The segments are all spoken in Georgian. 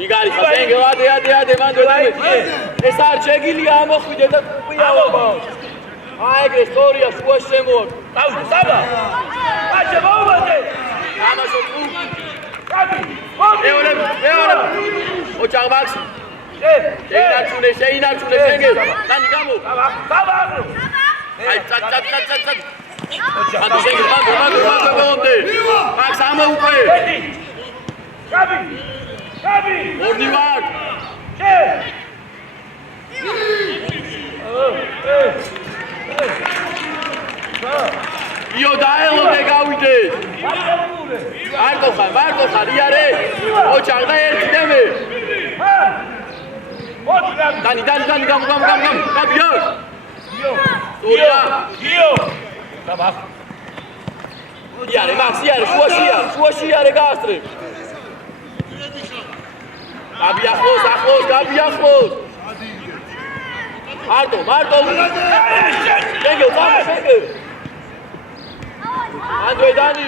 Igari, Sengo, ade, mando, ეს არ შეგილია ამოხვიდე და ყვიაობა. აიგე ისტორია შუა შემოვა. დავიდე, საბა. აჩე მოუმატე. ამაშო თუ. კაბი. მეორე. ოჩაღ მაქსი. შეინარჩუნე, შენგე. დანი გამო. საბა. აი, წად. ანუ შენგე, მანდო მომდე. მაქს ამოუყვე. კაბი. ორნი ვარ. შე. io daelo de gavide marco xar iare oçaqda ertideme dani gam yo io tamam iare max iare şuaşi iare gastre gabi axlos Marto. Şengel. Andrei Dani.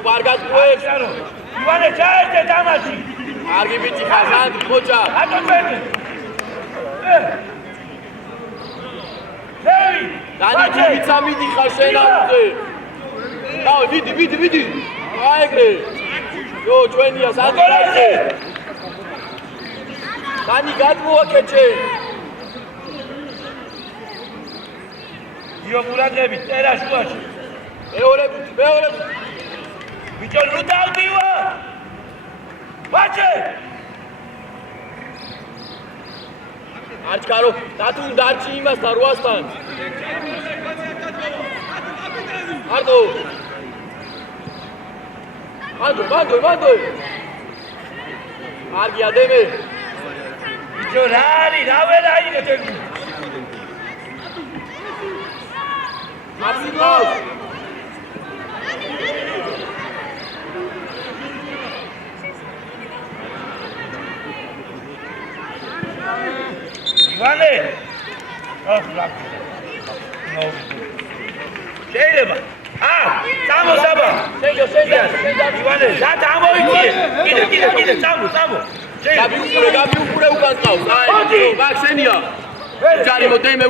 Ubargat Puex. Ivane çağırdı damaçı. Argi bitti kazandı koca. Hadi öpedi. Dani çivitsa midi kaşena ude. Dao vidi. Aigre. Yo çuenia santi. Dani გადმოაკეჩე. იო მურადები წერა შუაში. მეორე. ბიჭო ნუ დავდივა. ბაჭე. არჩკარო, დათუნ დარჩი იმასთან 8-სთან. არტო. მანდო. არგი ადემე. Giorari, raverai che te. Massimo. Ivane. No. Შეიძლება. Წამო საბა. შენდა. ივანე, და წამოიწე. კიდე, წამო. Gabi upure ukან ყავს. აი, მაქსენია. უჯარიმო დემე,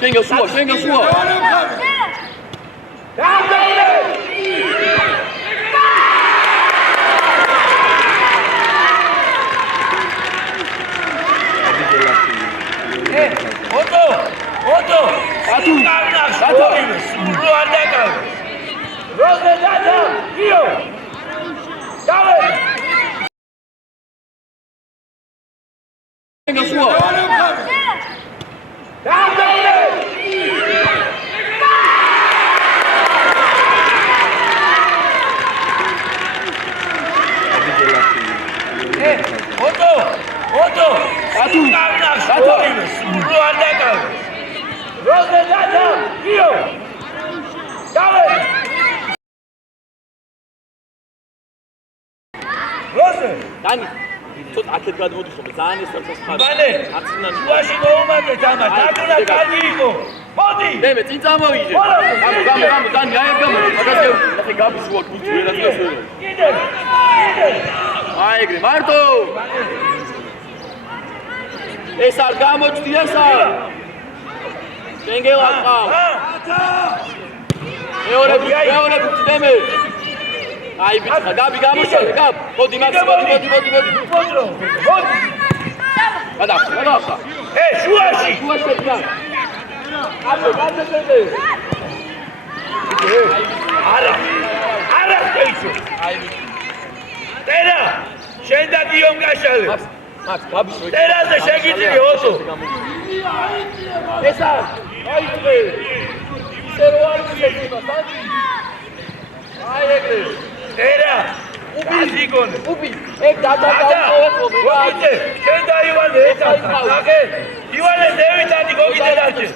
შენგა სუა. დავდე! ოტო. ატუ. რო არ დაკავ. როზე დადა. იო. დავე. Venga sua. Ოტო. ატუ. რო არ დაკავ. როზე დადა. იო. დავე. როზე. დანი. tot akhet gadmodi xobe ძალიან ეს თორსას ხარ. ბანე, შუაში მოუმატე თამა, დაგუნა კარგი იყო. მოდი. დემე წინ წამოვიდე. გამო, დანი აი გამო. მაგაზე ნახე გაბიშუა კუჩი ვერასდროს. კიდე. აიგრე, მარტო. ეს არ გამოჩდი ესა. შენგელა ყავ. მეორე დემე. Ai bitka, Gabi გამოშალე, Gab. მოდი მაქსი, მოდი. მოდი. გადა. შუაში და. აბე. არა, ეიცო. აი. ტერა, შენ და გიომ გაშალე. მაქს, Gabi. ტერაზე შეგიძლია ოტო. ესა, აი ეს. ისე რო არ შეიძლება, საჭი. აი ეგრე. ტერა, უპი, ეგ დაგაკავო ხომ? შენ და ივანე ერთად ხარ. ივანე დევიტანი გოგიდე დარჩე.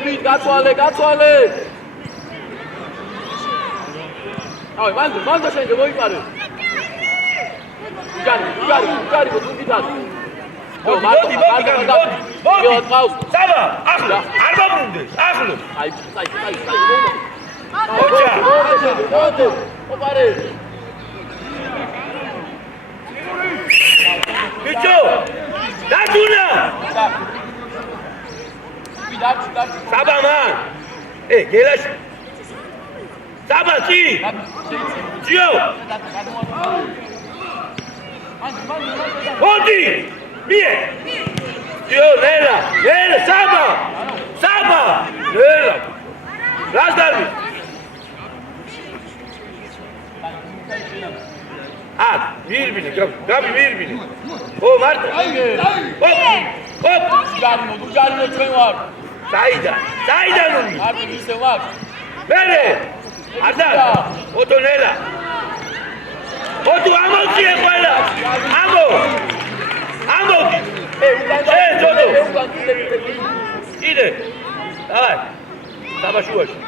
გასვალებით, გასვალე. აი, მანდ შენ მოიყარე. უჯარი, გუნდიდან. მოდი. საბა, ახლა, არ მომუნდეს, ახლა. აი, მოდი. ოპარე. ბიჭო, დაგუნა. საბა მან. გელაში. საბა ჭი. ჯიო. მოდი. მie. ჯიო, ლელა, საბა. ლელა. რაზდარი. ვირბინე, გაბი ვირბინე. მარტო. უჯარინო ჩვენ ვარ. საიდან უნდა? მარტო ისე ვარ. მერე. არდა. ოტონელა. ოტო ამოწიე ყველა. ამოდი. ზოდო. იდე. დავай. საბაშუაში.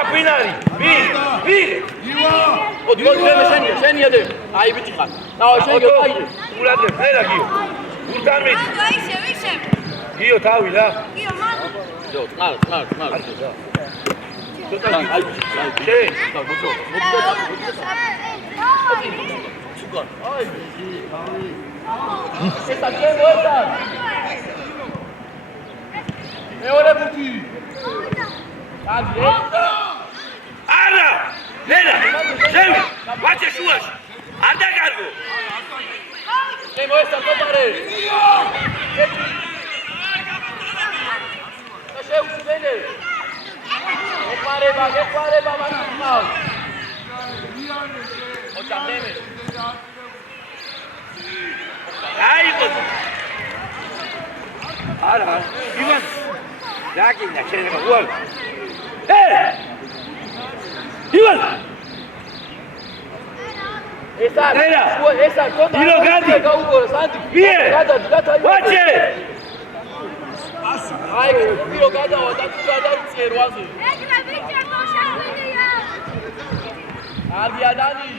აფინარი. ვირ. მოდი შენია დე. აი ბიჭი ხარ. დავა შენ გაიგე. ულადე, ფერა გიო. ურთან მიდი. ისე. გიო თავი რა. გიო მან. ჯო, წყარ. აი ბიჭი. შენ. მოძო. სუგან. აი ბიჭი. ესა მოეცა. მეორე ბუთი. არა! ლელა! შევი! ვაჭე შუაში! არ დაგარგო! შენ მოეცა კოპარე! შეუშვენე! ეყარება მაგალ! ოჩამდემე! აიღო! არა! ივან! დაგინდა შეიძლება უარ! ივან! ესა კოტა ილო გადი! გაუგორა სანდი! გადა! ვაჭე! აი, ილო გადავა და თუ გადავიწე რვაზე. ეგრე ბიჭი მოშავილია. არგიადანი.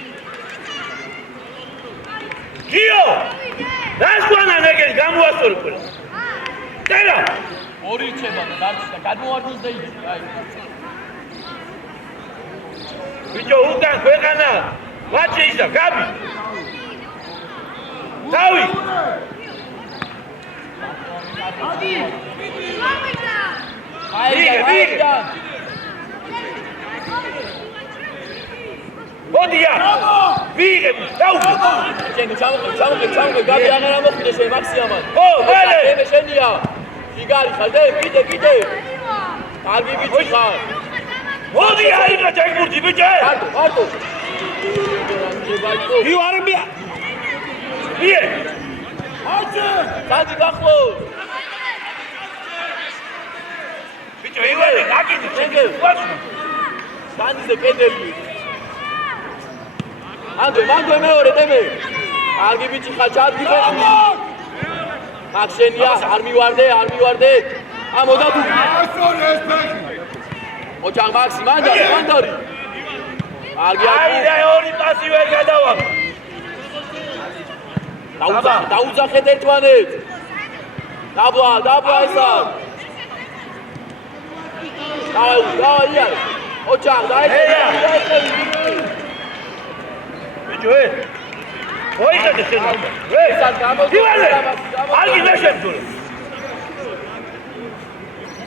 გიო! რასკვანა ნეგერი გამოასწორი ყველა. წერა! ორი რჩება და დარჩა გადმოვარდოს და იდე. აი. ბიჭო, უკან ქვეყანა! ვაჭე ისა, გაბი! თავი! ვიღე! მოდია! ვიღე! დაუგე! შენ ჩამოყე, გაბი აღარ ამოხვიდე შენ მაქსიმალ. მალე! მე შენია. იგარი ხარ და კიდე. კარგი ბიჭი ხარ. მოდი აიღე ჯეკურდი ბიჭე! მარტო. ივარებია! ვიღე! სადი გახლო. ბიჭო, ივარე, გაკიდე, შეგე, ვაჭნა. სანიზე კედელი. მანდ მეორე დემე. კარგი ბიჭი ხარ, ჩადგი ხარ. მაქსენია, არ მივარდე. ამოდა თუ. ოჯახ მაქსი, მანდარი. კარგი აი და ორი პასი ვერ გადავა. დაუძახეთ ერთმანეთ. დაბლა ესა. დაია. ოჯახ დაიწერა. ბიჭო, მოიხედე შენ. ესა ივანე! არგი მეშემძულე.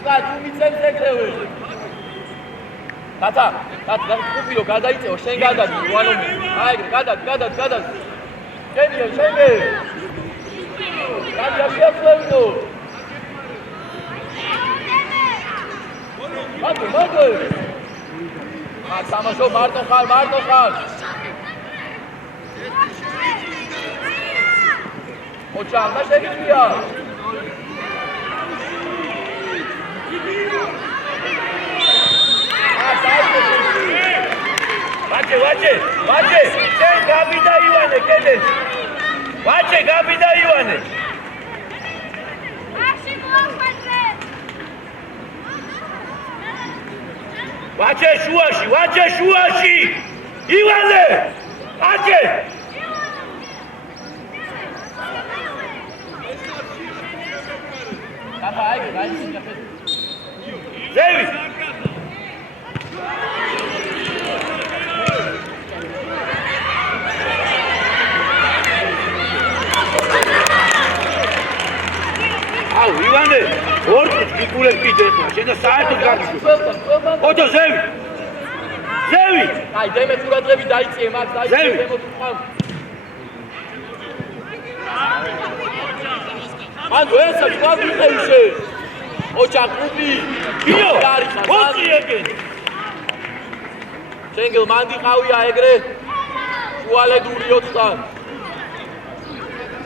თუ მიცემს ეგრევე. დათა, კუპიო გადაიწეო, შენ გადადი, უანომი. აი, გადადი. შენია. გადი აფიაფლევინო. მოგო. სამაშო მარტო ხარ. ოჩამ და შეგიძლია. ვაჭე, შენ გაბი და ივანე კედეს. ვაჭე, გაბი და ივანე. ვაჩე შუაში! ივანე! აჩე! ზევი! აუ ივანე! ორკუს გიკულებ კიდე ხმა, შენ და საერთოდ გაგიშვ. ოჯო ზევი! ზევი! აი დემე ყურადღები დაიწიე მაგ დაიწიე დემო თქამ. მან ვერცა გვაგვიყევშე. ოჯახ კლუბი. გიო! მოწი ეგენ! შენგელ მანდი ყავია ეგრე. შუალედური 20.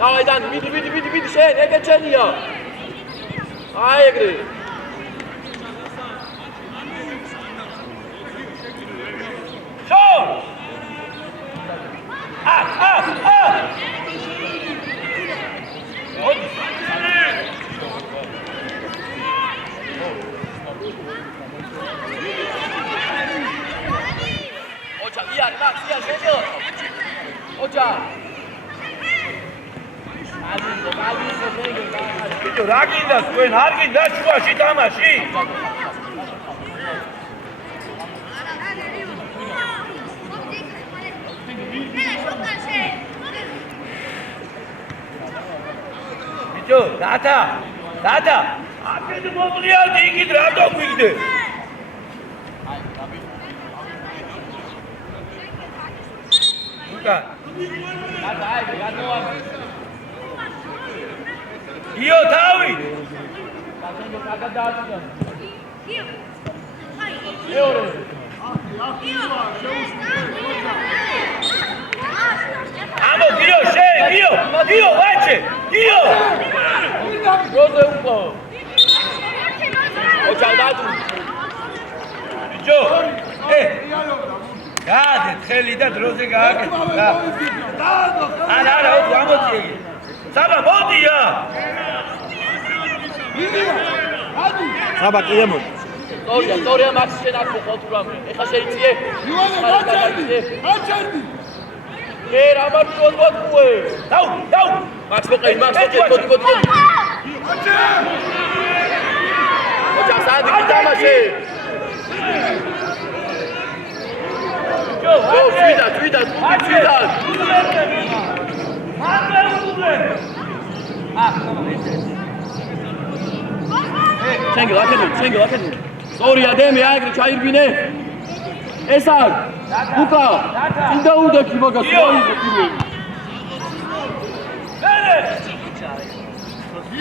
დავაიდან მიდი შენ ეგე ჩენია. აი ეგრე. შო! ოჯა იან მაქს იან შენგელ. ოჯა ბიჭო რა გინდა თქვენ არ გინდა შუაში თამაში ბიჭო დათა აკეთ მოწია დინგით რატო გვიგდე უკან io tavi amo io vace io roze upo o cialdatu jo gade kheli da roze gaake ara amoti saba modija აბა კიდე მოდი. სწორია მაქს შენ აქ მოხალთურამ. ეხა შეიძლება. აჩერდი. ე რა მარტივად დაუ. მაქს მოყევი, მოდი. აჩე. ოჯა სადი გიტამაშე. ჯო, თვიდა. ჩენგელ აკეთე. სწორია დემე აიგრე ჩაირბინე. ეს არ. უკა. წინდა უდექი მაგას მოიგე პირველი.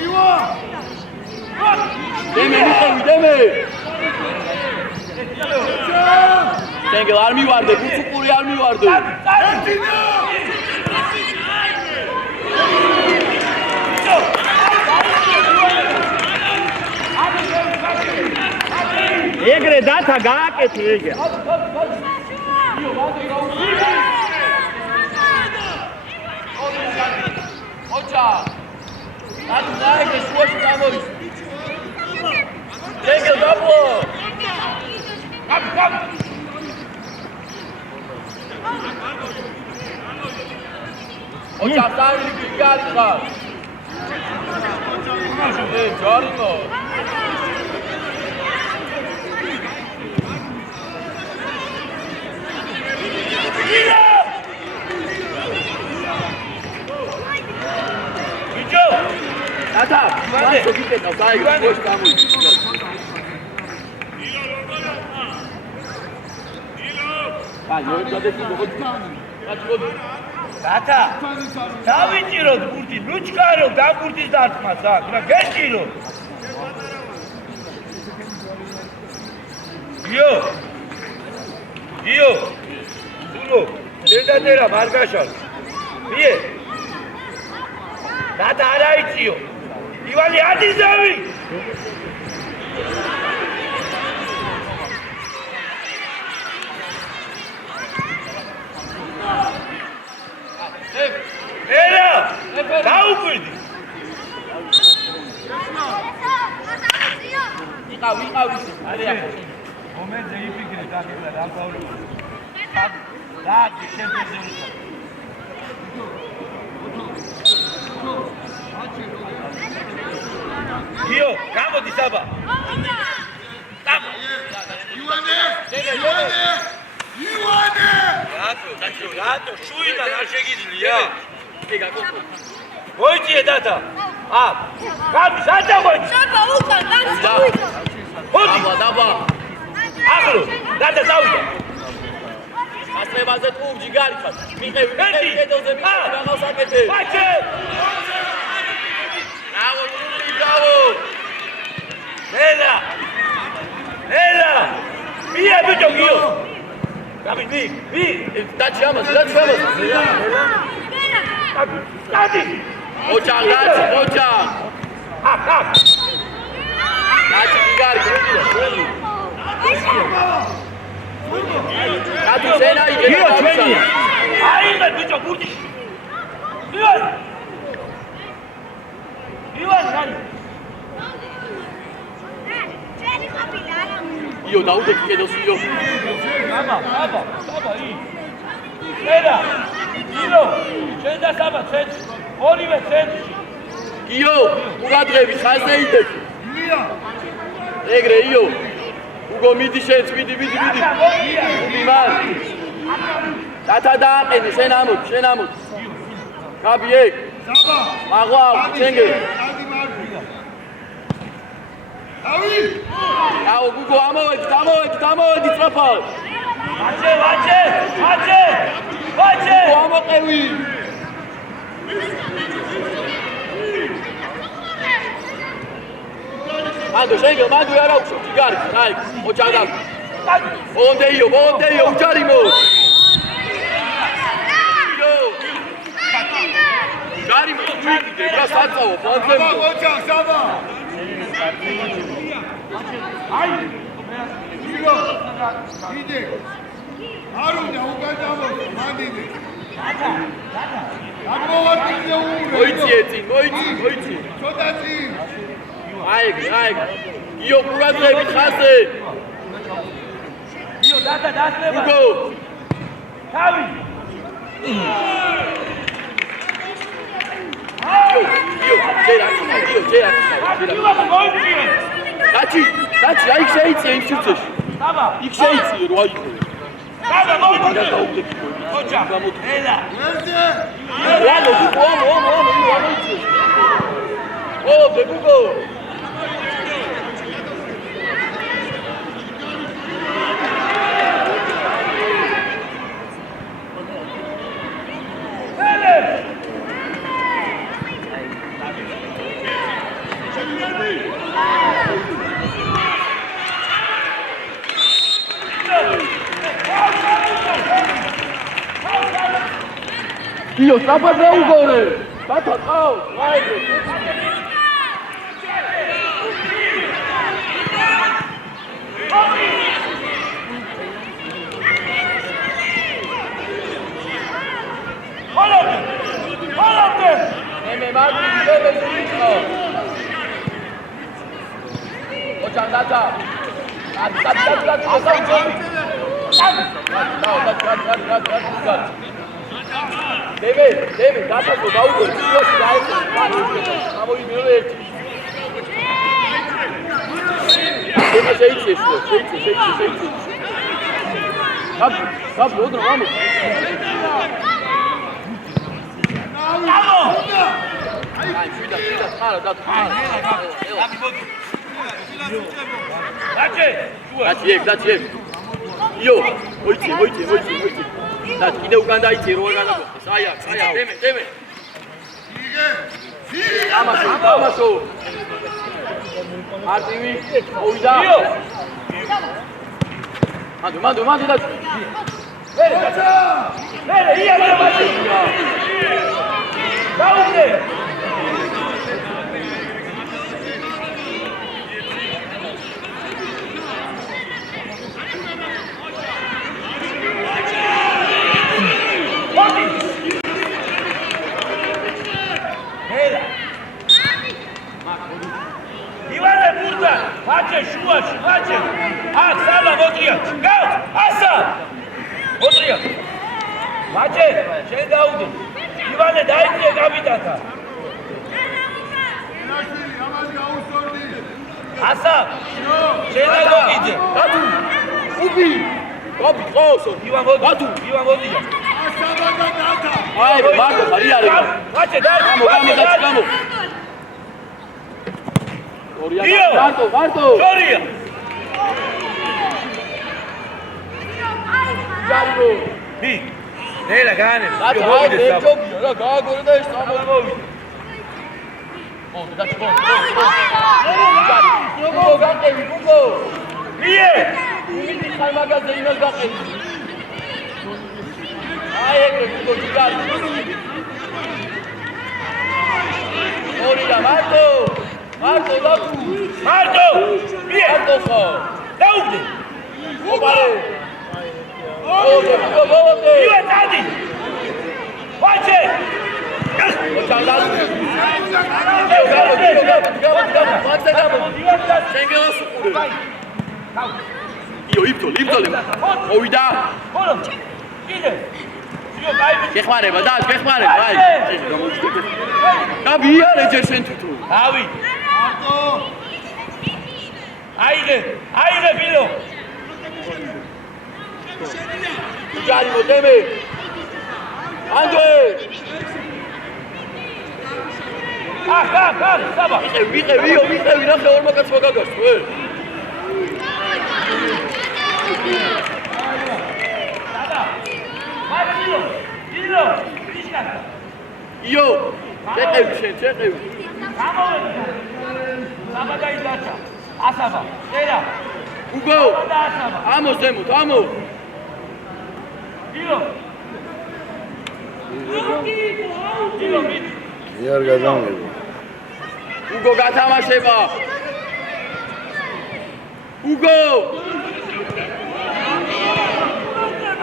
ივა! დემე. ჩენგელ არ მივარდე, ბუცუკური არ მივარდე. ეგრე დათა გააკეთე ეგე. ოჯა. ათი დაიგე შუაში გამოის. ჩენგელ დაბლო. კაპ. ოჯა საერთოდ გიგალიყა. ჯორინო. ბიჭო დათა მაშო გიკეთავს დაიგე შუაში გამოის. აი მოიწადეთ როგორ გაჭიროთ. დათა დავიჭიროთ ბურთი ლუჩკარო დაბურთის დარტყმას აქ რა გეჭირო გიო სულო დედატერა მარგაშალ მიე დათა არ აიწიო ივანი ადიზავი ერა დაუკვირდი ვიყავ ისე. არია. მომენტზე იფიქრე დაგიბრა რა ფაულობა. დააგე შემდეგზე უსა. იო, გამოდი საბა. Come! Ივანე! რატო, შუიდან არ შეგიძლია? მოიწიე დათა. გამი, სადა მოიწი. Შაბა უკან, დაცი. მოდი. დაბა. ახლო, დათა წავიდა. გასწრებაზე ტურჯი გარიხარ. მიყევი, კედელზე მიყევი, გაღავსაკეთე. ბაჭე! ბრავო, ბრავო. ელა! მია ბიჭო გიო. გამი, მი. დაჩი ამას, დაჩი ამას. დადი. ოჯახ, დაჩი, ოჯახ. აკ. დაჩი გიგარი, გიგარი. დაჩი სენა იგე. გიო ჩვენია. აიმე ბიჭო გურჯი. ივან გარი. იო, დაუდექი კედელს, იო. აბა, ი. ელა. გიო, შენ და საბა ცენტრი. ორივე ცენტრში. იო, უღადრები, ხაზზე იდექი. გიო. ეგრე, იო. უგო მიდი შენც, მიდი. უდი მან. დათა დააყენე, შენ ამოდი. გაბი ეგ. საბა. მაღლა, ჩენგე. დავი! აუ, გუგო, ამოვედი, წრაფალ. ვაჭე! გუგო, ამოყევი. მანდო, შენგე, არა უხსო, ჯიგარი, აი, ოჯახდა. ბოლომდეიო, უჯარიმო. ჯარიმო, ჯიგიდე, რა საწავო, ბანძემო. ოჯახ, საბა! აი! გიო! იდე! არ უნდა უკან დამოწო, მანდინე! აღმოვარდნიო ურე! მოიცი. ცოტა წინ! აი. იო, ყურადღები ხაზე. გიო, დათა დასწრება. გუგო. თავი. იო, ჯერა. მოიწიე. დაჩი, აი შეიწიე იმ სივრცეში. საბა. იქ შეიწიე, რო აიქო. საბა, მოიწიე. და დაუდექი. ოჯახ. ელა. ვერზე! რანო, გუგო, ამოიწიე. გუგო. Io, stava da Ugore! Tata, vai! Olha! Me mandi di dove sono. Ho già andato. Deve, data con Daudo, io si dai, siamo in minuti. Deve sei. Stop, vamos. Dai, fida, spara, dato. Dacie. Io, voici. Da, chi deu ganda aici, roga da. Saia, deme. Amaso. Arrivi, oida. Mando, da. Bene, io la battuta. Dai! Ivane Burda, face șua, მაჩე. აქ სალა მოწია. გავ, ასა. მოწია. მაჩე, შენ დაუდე. ივანე დაიწია კაპიტანთან. ინაშვილი, ამას გაუსწორდი. ასა. შენ დაგოგიძე. დადუ. უბი. გაბი ყოსო. ივან მოდი. დადუ. ივან მოდია. ასაბა და დათა. აი, მარტო ხარი არის. მაჩე და გამო. ორია. მარტო. შორია. ჯარბო. ბი. ნელა გაანე. რა ჯოგია რა გააგორე და ეს წამოვიდა. და ჩქო. გოგო გაყევი, გოგო. მიე. იმითი ხარ მაგაზე იმას გაყევი. აი ეგრე გოგო ჯიგარი. ორი და მარტო და თუ. მარტო. მიე. მარტო ხო. დაუგდე. ოპარე. ოდე. ივან დადი. ვაჩე. იო იბძოლე მოვიდა გეხმარება და გეხმარება აი გაბი არა ჯერ შენ თვითონ ავი აიღე ბილო ჯარი მოდემე ანდრე საბა ვიყევი ნახე ორმა კაცმა გაგასწრო იო შეყევი საბა დაიდაცა ასაბა ერა უგო ამო ზემოთ ამო ბილო იარ გადამღები. უგო გათამაშება უგო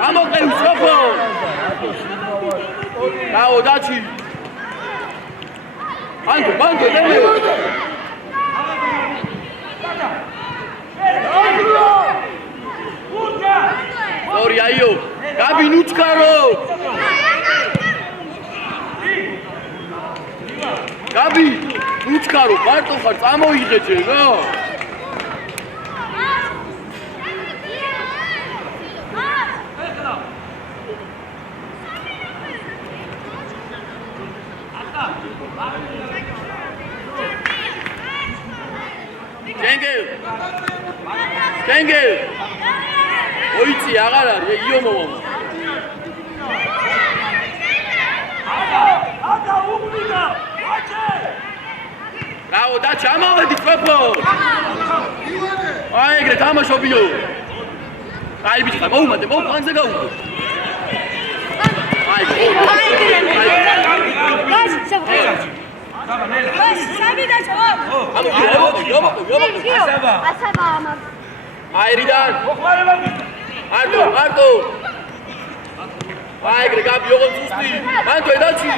ამოყევი სოფო რაო დაჩი ბანდო დემე ორი აიო გაბი ნუჩკარო გაბი ნუჩკარო მარტო ხარ წამოიღე ჯერ რა გენგელ ოიცი აღარ არის იო მომო აკა უგდიდა ვაჩე რაო და ჩამოვედი ფოფო აი ეგრე თამაშობიო აი ბიჭი ხა მოუმატე ფანზე გაუგო აი აირიდან მარტო აი ეგრე გაბი ოღონ ზუსტი მანდო ედაჩი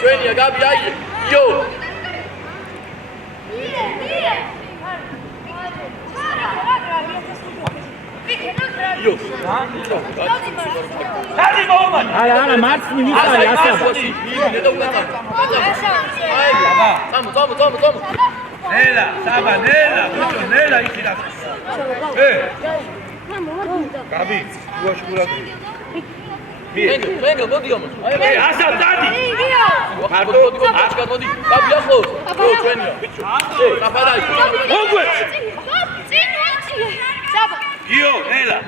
ჩვენია გაბი აი იო იო დადი მოუმატე არა მარცხნივ ვიყავი ასაბა წამო ნელა საბა ნელა ბიჭო ნელა იქიდან გაბი უაში გურადო მენგელ მოდი ამას ასა დადი მოდი გაბი ახლოს ჩვენია ბიჭო საფადაი მოგვე იო ნელა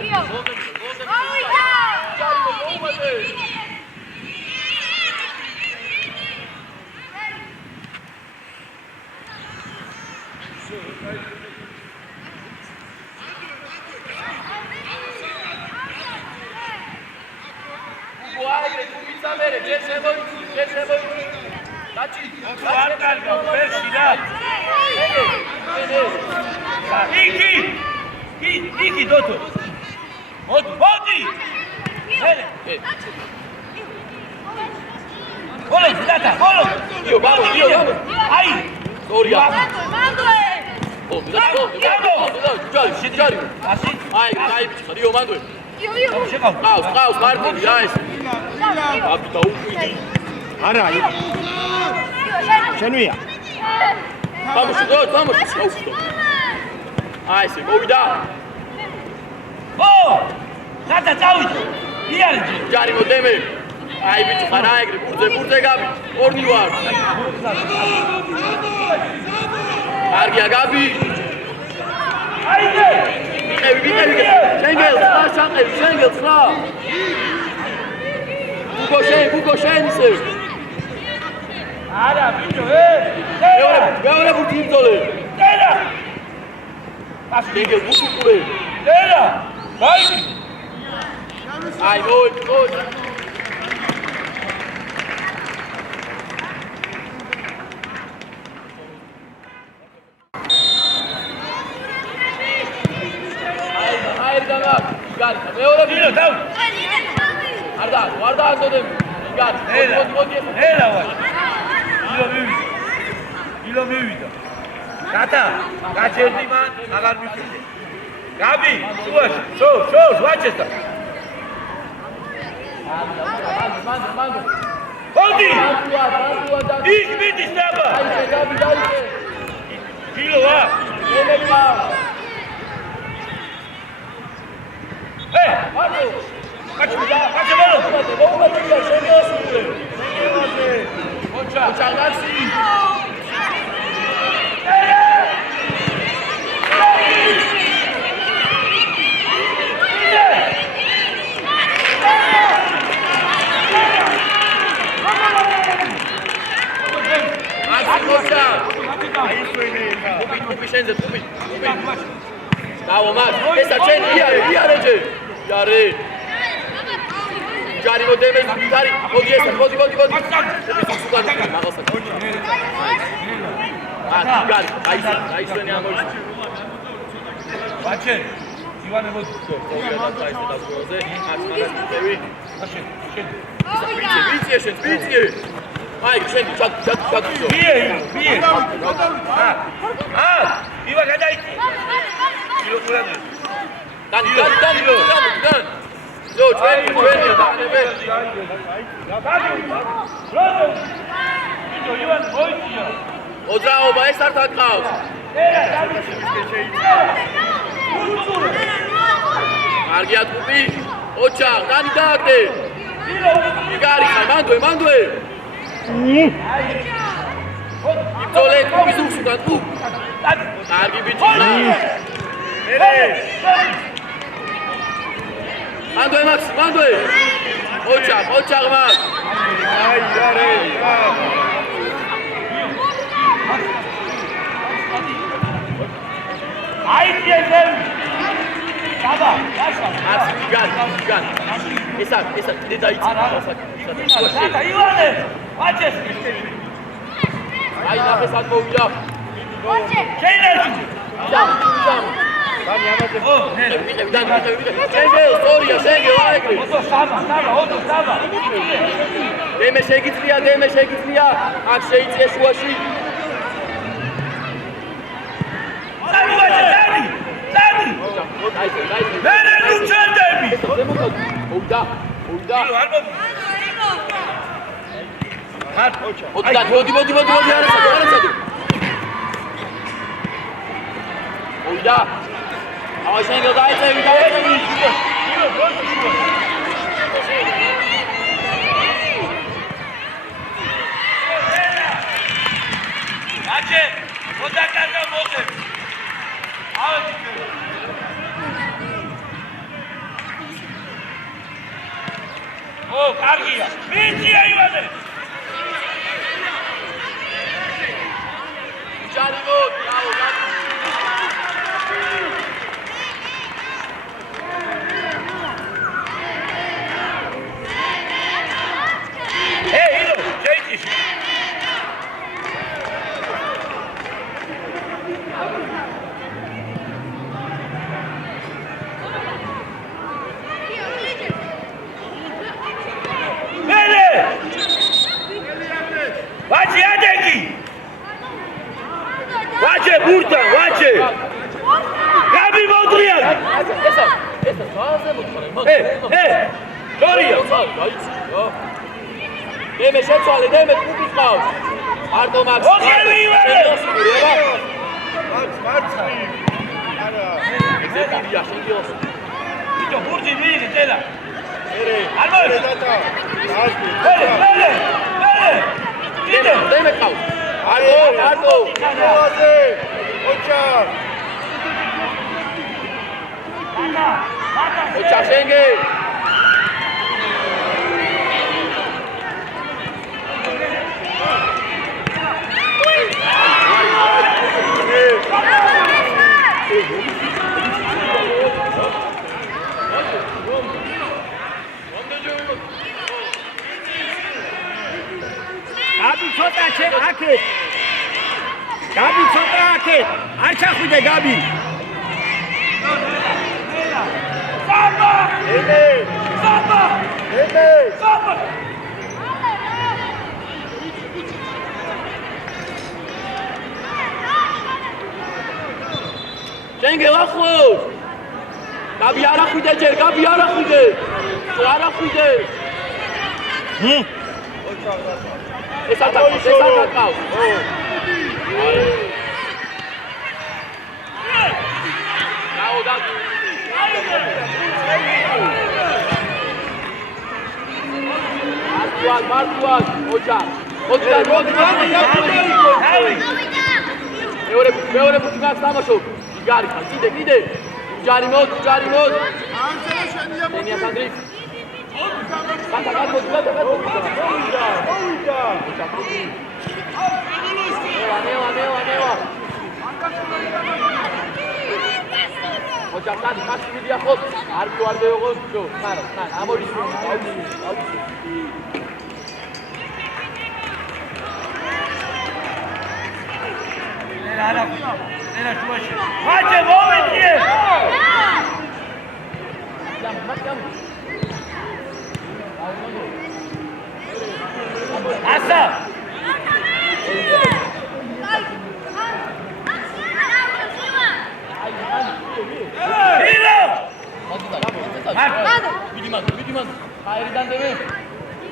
Guarda, tu mi sapere, c'è se voi. Dacci. guarda, persina. Iki, dottor. Modi. ბოლო დატა ბოლო იო ბაბო აი სორია მანდვე ჯარი ასი აი ხარიო მანდვე იო ყავს მარტინი რა ეს აბი დაუკვიდი არა შენვია vamos დაუკვიდო აი ესე მოვიდა ო დატა წავიდე იარჯი ჯარი მოდემე აი ბიჭო ხარ აი ეგრე ბურძე გაბი ორნი ვარ კარგია გაბი აიდე ვიყევი შენგელს რა გუგო შენ ისე არა ბიჭო მეორე ბურთი იმძოლე დედა შენგელ ბურთი ყურე დედა მაიგი აი მოი მეორე დილო დაუ არ დააგდოდები მოდი ელა ვარ დილო მივიდა დატა გაჩერდი მან აღარ მივიდე გაბი შუაში შორს ვაჩესა მანდ ხოდი იქ მიდის დაბა დილო ვარ ჯარი მოდემე ჯარი მოდი აი შენი ამოიჭი ვაჩე ივანე მოდი ვიცი აი შენ ჩაკուցო ბიე ივა გადაიწი ილო ყურადე დან ზო ჩვენი დანებე ბიჭო ივან მოიწია ოძრაობა ეს არ დაკავს კარგია ტუპი ოჩა დანი დააგდე იგარი ხარ მანდვე იბძოლე ტუპის უსუდა ტუ კარგი ბიჭი მანდვე ოჩა ღმა აი ჯარე აი ძენ დაბა აცი გან ესა კიდე დაიწყო და ივანე ვაჩეს აი ნახეს აქ მოვიდა შეიძლება დანი ამაზე ო შენგელ სტორია აიგრი ოდო საბა დემე შეგიძლია აქ შეიწია შუაში დანი მე ნუ ჩანდები მოვიდა არ მოდი არასადო მოვიდა აი შენგელ დაიწევი აჩე მოდაკარგა მოხე ავედი ო კარგია ვიცია ივანე ჯარი მოდი გურთან ვაჭე გაბი მოდრიან ესა ზაზე მოთხარ გორია დემე შეცვალე დემე კუპის ყავს მარტო მაქს მარცხა ზედია შეგიოს ვიდო ბურჯი მიიღე დედა მერე დათა დაზი დემე ყავს მარტო მოაზე ოჩარ ოჩარ შენგე გაბი ცოტა აქეთ გაბი ცოტა აქეთ არ ჩახვიდე გაბი ემე შენგე ვახოს გაბი არ ახვიდე ჯერ გაბი არ ახვიდე არ ახვიდე ეს არ დაკავს მარტუან ოჯარ მეორე ბუთგას თამაშობ იგარი ხარ კიდე ჯარი მოდ ანცელა შენია ენია სანდრი ნევა ოჯახთან მას ვიდია ხო არ გვარდეოღოს ჯო ხარა ამოდის ენა შუაში ვაჭე მოვიდიე ასა ვიდიმან აერიდან დემე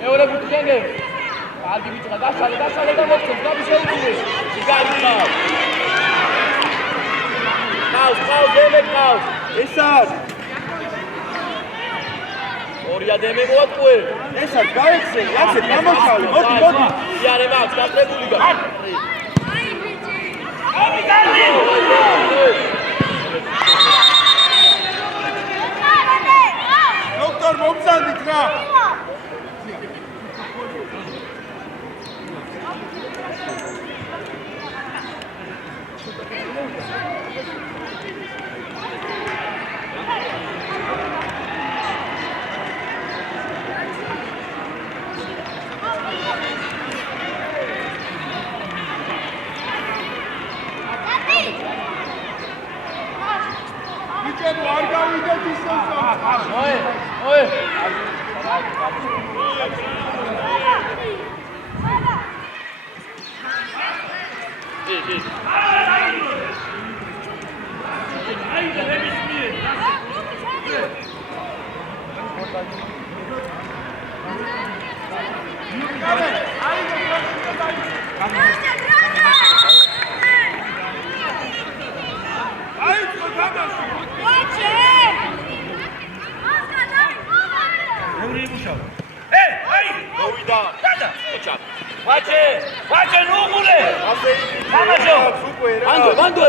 მეორე ბუთი შენგე კარგი ბიჭია გაშალე და მოხდეს გაბი შეუძლია იგარი ყავს დემე ყავს ესარ ორია დემე მოატყუე ესარ გაეცე ასე დამოშალე მოდი იარე მაქვს გასწრებული გა აბი კარგი დოქტორ მომწანდით რა ბიჭო არ გავიდეთ ისე ოე ვაჭე ნუღულე თამაშო ვანდო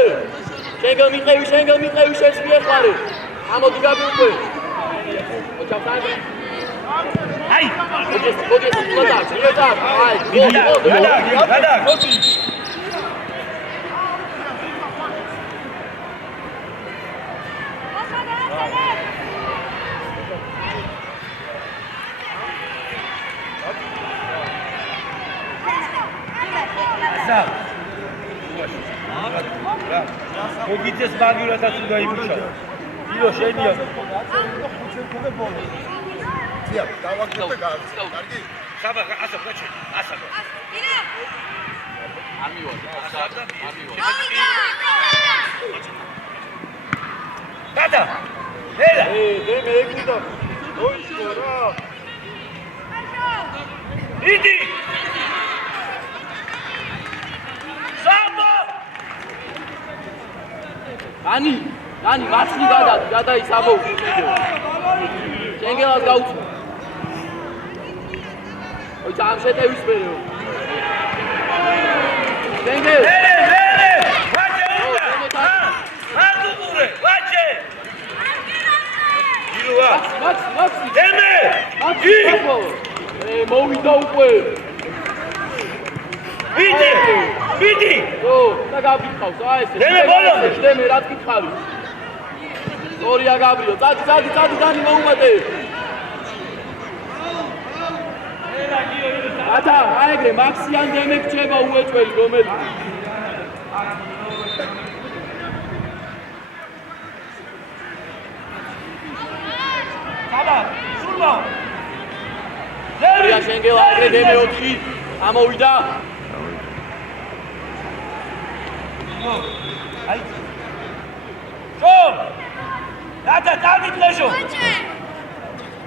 შენგელ მიყევი შენს მიეხარე ამოდი გაბი უკვე ოჩაფთან აი მოდი მოდა აი გადა მოგიწეს მაგივრათაც უნდა იმუშაო. დილო შენია. ძია, დავაგდებ და კარგი. საბა, ასა გაჩე, ასა. არ მივარ. Tata! Έλα! Δέμε, έκλειντα. Όχι τώρα. Ήδη! Σάμπο! Dani, matsni gada isabo. Შენგელას გაუწვა. ოი ამ შეტევის მერეო. შენგელ. Vere! Vace una! Ardugure! Vace! Gilua! მაქსი. Deme! მოვიდა უკვე. Vidi! ო, და გაბიხავს, აი ესე. დემე ბოლომდე. დემე რაც გითხარი. ორია გაბრიო. წადი Dani მოუმატე. ატა, აეგრე მაქსიან დემე გჭება უეჭველი რომელი. Saba! Surba! ორია შენგელა აეგრე დემე 4 ამოვიდა. Şom! Tata, tadi tleşo!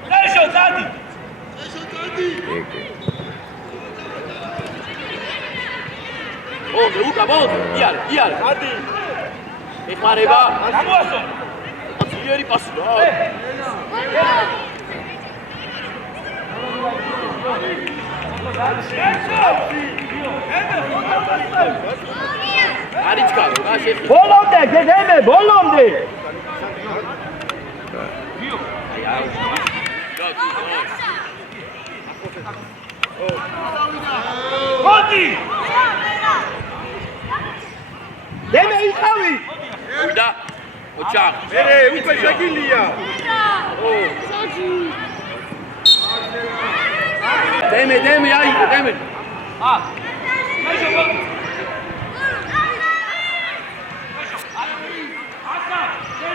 Tleşo, tadi! ბოლდე, უკა ბოლდე. იარე. Άντι. ეხმარება. Namuaso! ძლიერი პასი რა. არიჩკარო რა შეხი. ბოლომდე, გედემე, ბოლომდე. Modi! დემე იყავი. მოვიდა. ოჩახ. მერე, უკვე შეგილია. დემე, აიღო, დემე. Tleşo!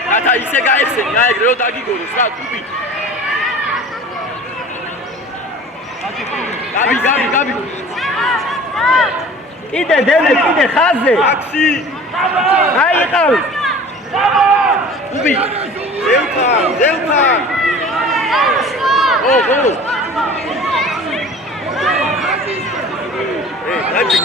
რათა ისე გაიხსენი, აეგრე რომ დაგიგოროს რა, კუბი. გაბი. კიდე დემე, კიდე ხაზზე. აქსი. აი იყავი. კუბი. ზევთან. ხო. დაჭი.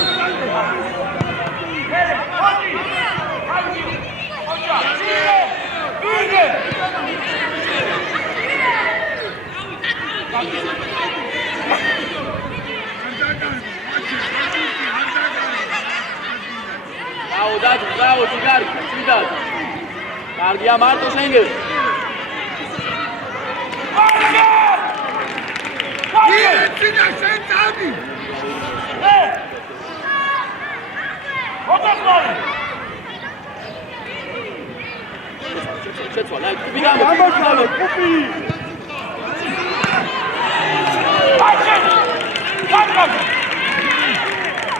Bravo, Tigari, cuidado. Cardia Marto Schengen.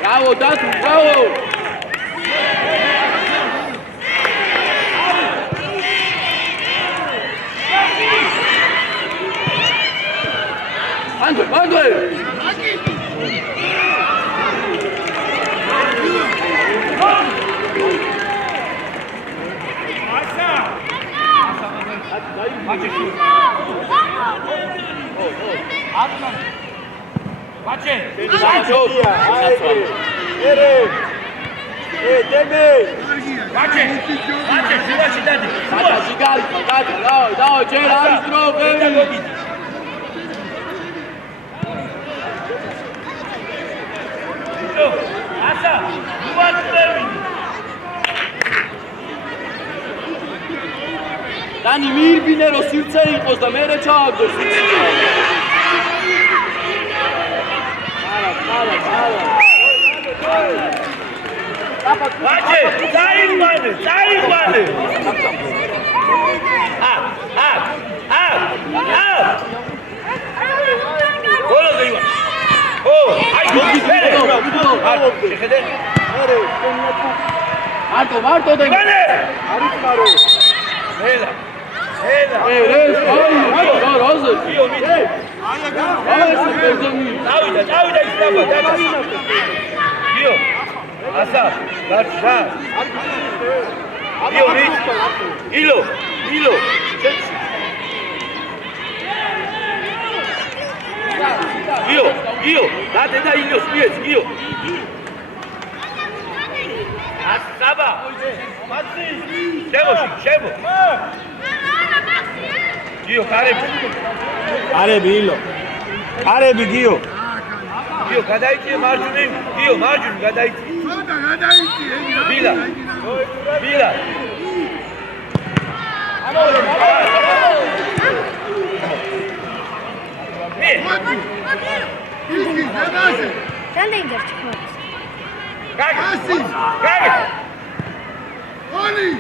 Bravo, Datu, bravo. Ando! Dani მიირბინე რომ სივრცე იყოს და მერე ჩააგდოს. Vace, დაიყვანე. გოლო დაივა. აი გოლი. შეხედე. მარტო და ივანე. არის მარო. ჰელა. როზე. დავიდა ის დაბა. გიო. ასა, გაწვა. იო, ილო. იო, დადე და ილოს მიეც, იო. ასაბა. მაცი. შემო. გიო, კარები. არები ილო. არები გიო. გიო, გადაიწიე მარჯვნივ. გიო, მარჯვნივ გადაიწიე. ცოტა გადაიწიე. ბილა. Sen de indir çıkmak. Gel. Oli!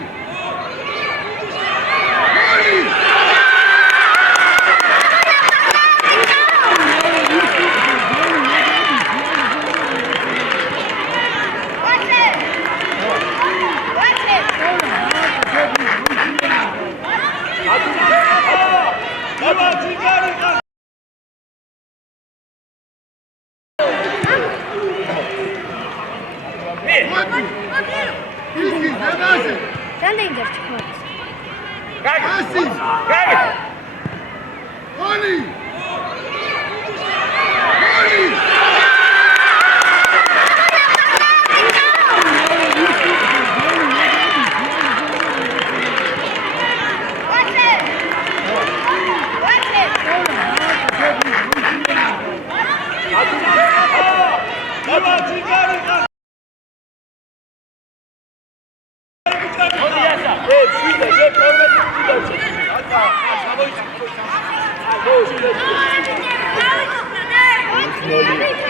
Sen de indir çıkmak. Gel. Oli!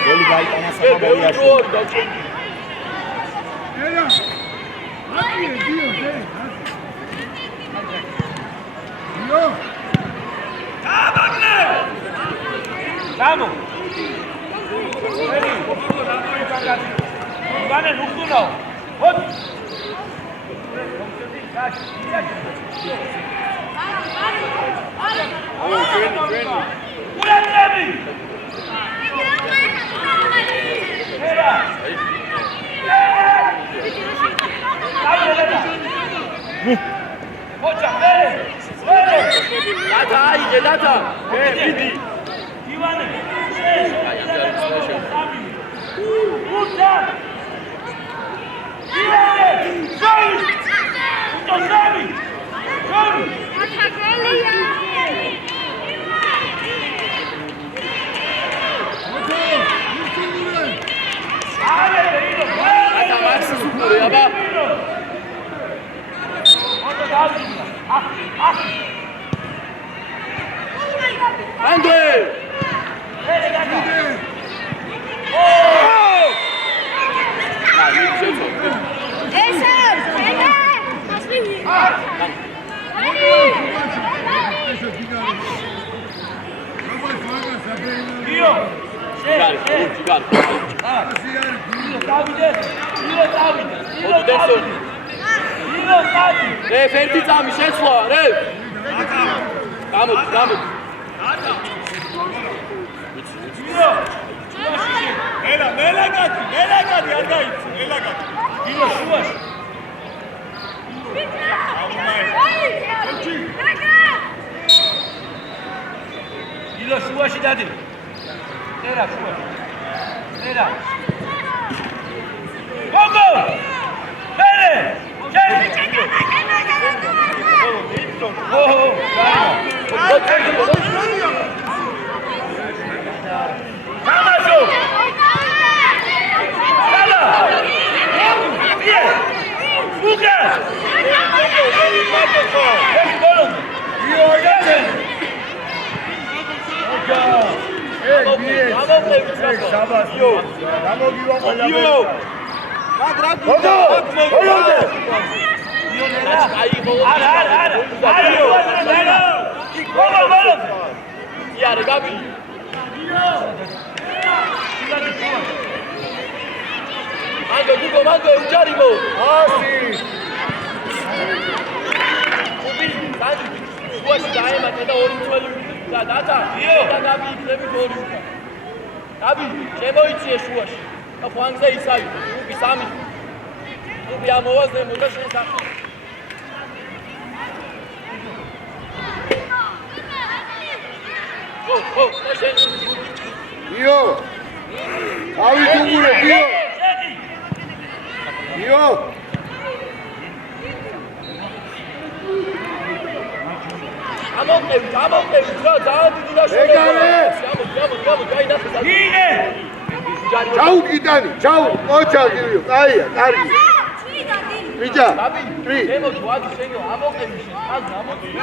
გოლი გაიტანა საფაბოიაში. Ela! Aqui, Dio, vem. Dio! Vamos! Ivane, nuktuno! Hod! Ulan Nebi! Hocam verin! Data! Vidi! Ivane! Uçan! İleri! Söyle! Uçan Nebi! Söyle! Data Maxi buraya bak! Andre! Eser! Ρε, φέρ' τη τσάμι, σέσλο, ρε! Κάμω. Έλα κάτι, არ გაიცი, έλα κάτι. Ილო, შუაში. ილო, შუაში დადი. წერა, შუაში. წერა. გოგო! მერე! Tamaşo! Sala! Niye? Fuga! Iar, Gabi! Mango, ucciarimo! Sandi, scuoci dai, ma te da ori da data. Io da Gabi, devi ori. Gabi, ce voi ci scuoci. A Franța Isai, Bisami. ტუბი ამოვაზე მოდა შენ სახე. ო, შენ. იო. ავი თუმურე, იო. იო. ამოყევით, რა ძალიან დიდი დაშორება. გამო, გაინახე. იგე. ჩაუ კიდანი, ჩაუ, ოჩა გივიო, აია, კარგი. ბიჭა, ტრი. ემოჩ ვადი შენო, ამოყევით შენ, ხალ ამოყევით.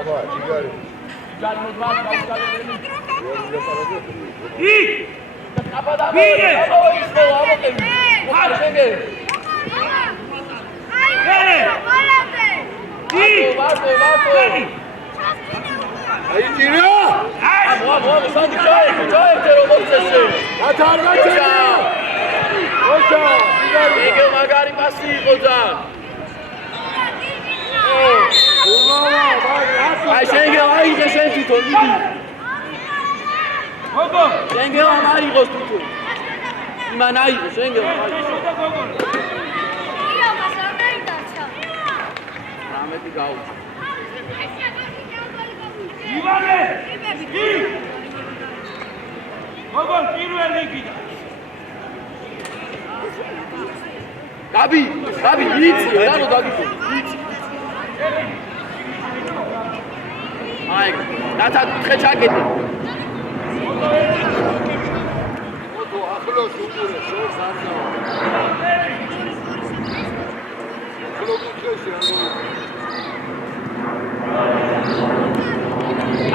აბა, ჯიგარი. იქ. აბა, ამოყევით. ხარ შენგე. ვარდო. აი ჯირა. ამო, სანდი ჩაერთე რომ მოწესე. ათარგაჩენა. ოჩა, ჯიგარი. ეგ მაგარი პასი იყო ძალიან. ურმავა, ბაგი, აი შენგე აიღე შენ თვითონ მიდი. გოგო. შენგე აიღოს თვითონ. იმან აიღო შენგე აიღო. რამეთი გაუჩა. ივანე. გოგო პირველი გიდა. გაბი, ვიცი, რანო დაგიწო. ვიცი. აი, დათა კუთხე ჩაკეტე. ოდო ახლოს უყურე, შორს არ დავა. ახლო კუთხეში არ მოვა.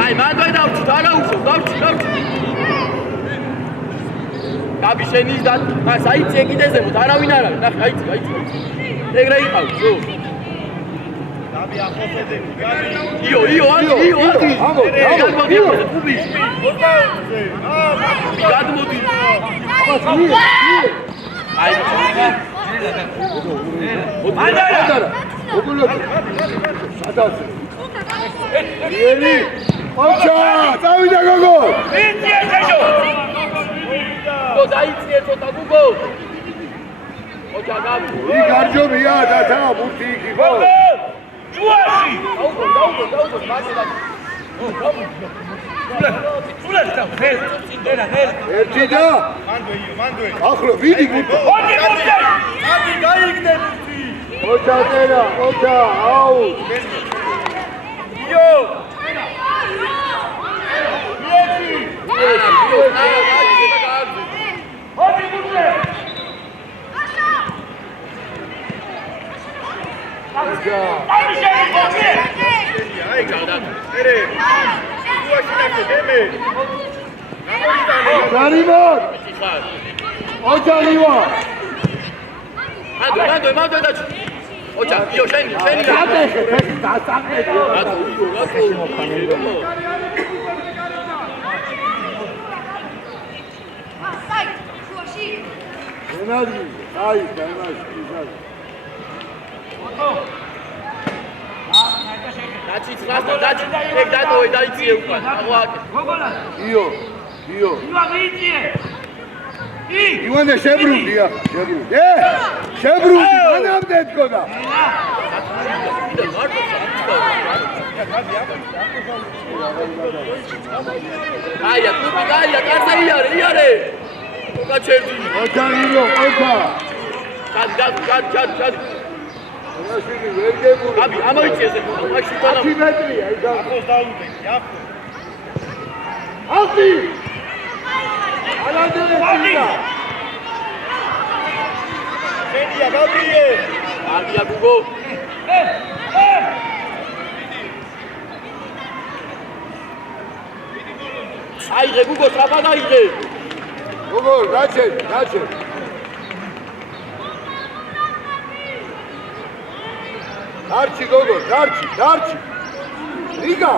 აი, მანდ დავჭი, დაგაუხო, დავჭი. გაბი შენ ის და მას აიწე კიდეზე მოთ, არავინ არ არის. ნახე, აიწე. ეგრე იყავ, შო. გაბი ახოსოდე, გაბი. იო, ამო, კუბი. გადმოდი. აი, ანდარა. ოგულობი. სადაც. იერი. ოჩა, წავიდა გოგო. ვინცია შეჯო. გო დაიწიე ცოტა გუგო. ოჩა გაბი. ი გარჯობია და თა ბურთი იქ იყო. ჯუაში. დაუგო, მაგედა. სულაც და ხელ, წინდერა ხელ. ერთი და მანდვე. ახლო ვიდი გუთო. ოდი გუნდე. გაბი გაიგდე ბურთი. ოჩა წერა, ოჩა, აუ. იო. ოდი გუნდე. ოჩა. აი შეგიძლია. აი გადა. ერე. უაში ნახე დემე. გარიმონ. ოჩა ლივა. მანდ დაჭი. ოჩა, იო, შენი. დადეხე, ფეხი დასაყრეთ. ენაგი, აი, დაიმას, ისაა. დაჭი, ეგ დატოვე, დაიწიე უკან. აღვაკე. გოგოლა. იო. ივა ვინციე. ივანე შებრუნდია, შებრუნდი. შებრუნდი, მანამდე თქოდა. აია, ტუბი გაია, კარზე იარე. უკაჩერდი. ოჩა ირო, ოჩა. ჩად. რასილი ვერ გებური. აბი, ამოიწიეს ეგ, მაშინ თანა. 10 მეტრია, იდა. ახოს დაუდე, ახო. აფი. ალანდელე წინდა. შენია გაბიე. აბია გუგო. აიღე გუგო, საფად აიღე. გოგო, გაჩენ. დარჩი გოგო, დარჩი. რიგა.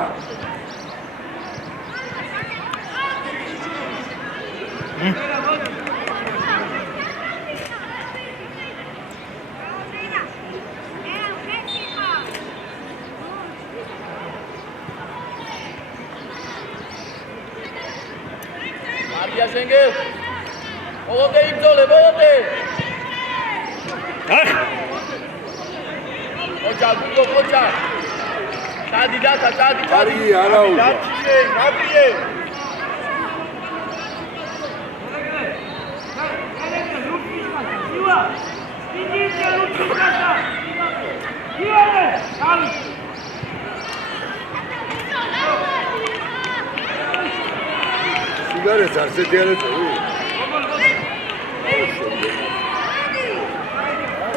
Ardia Schengen. Bolonde imzole, bolonde. Ocha, Gugo, ocha. Tadi data, tadi. Ari, Araujo. Gabriel. Sigaret arseti arası.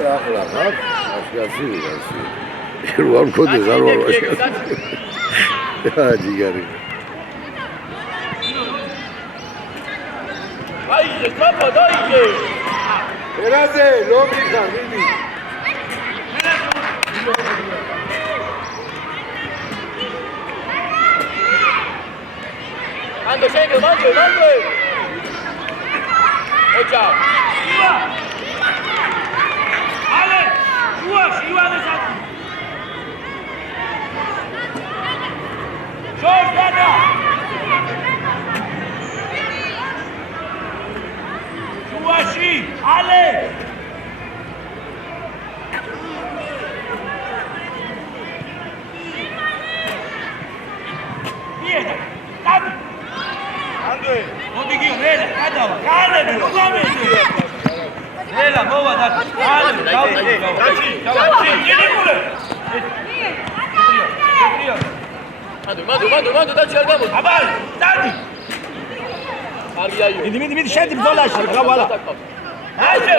Ahla bak. Başkası gelsin. Var kodu zar var başkası. Ya ciğerim. Haydi, kapa, haydi. Eraze, lobika, bildi. Mando Schengen, mando. Ocha. Ale! Iwane zadni! George Dada! Ułazi! Ale! Jeden! Dadi! Andrei. Odigio, Nela, kada ova? Kada bi, uglavne Nela, mova, dati. Ale, idi kule! Mando, dai cercamo. Abal, dadi! Ardia io. Midi, scendi, lasci, bravo là. Hajde!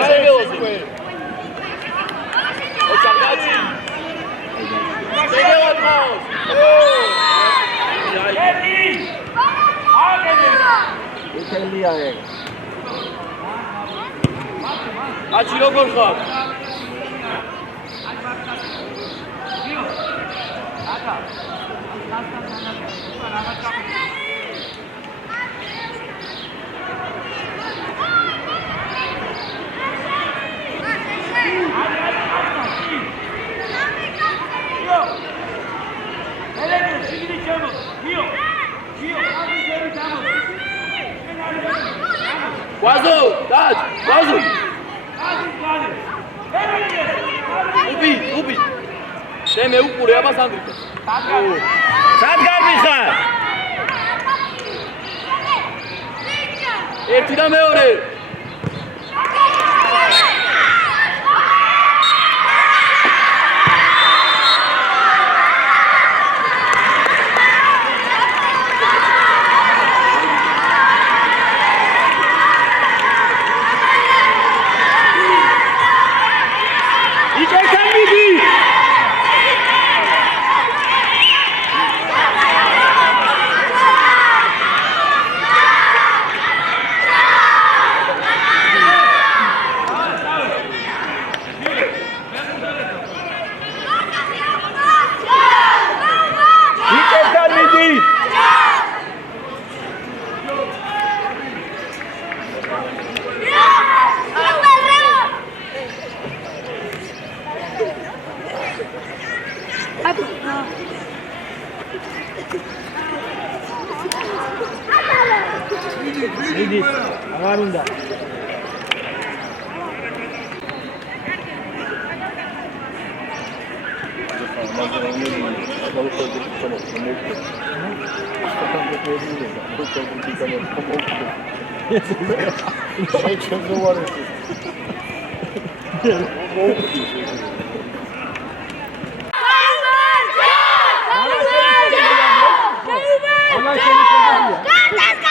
Ocha, ragazzi. Schengen atmos. Edi! Agene! Aci როგორ ხარ? Eleni, şimdi çabuk. Gio, hadi geri çabuk. Guazo, dai, Guazo. Ubi. Შემე უყურე აბას ანდრიკა. სად გარბიხარ? ერთი და მეორე. მიდის, აღარ უნდა. Go!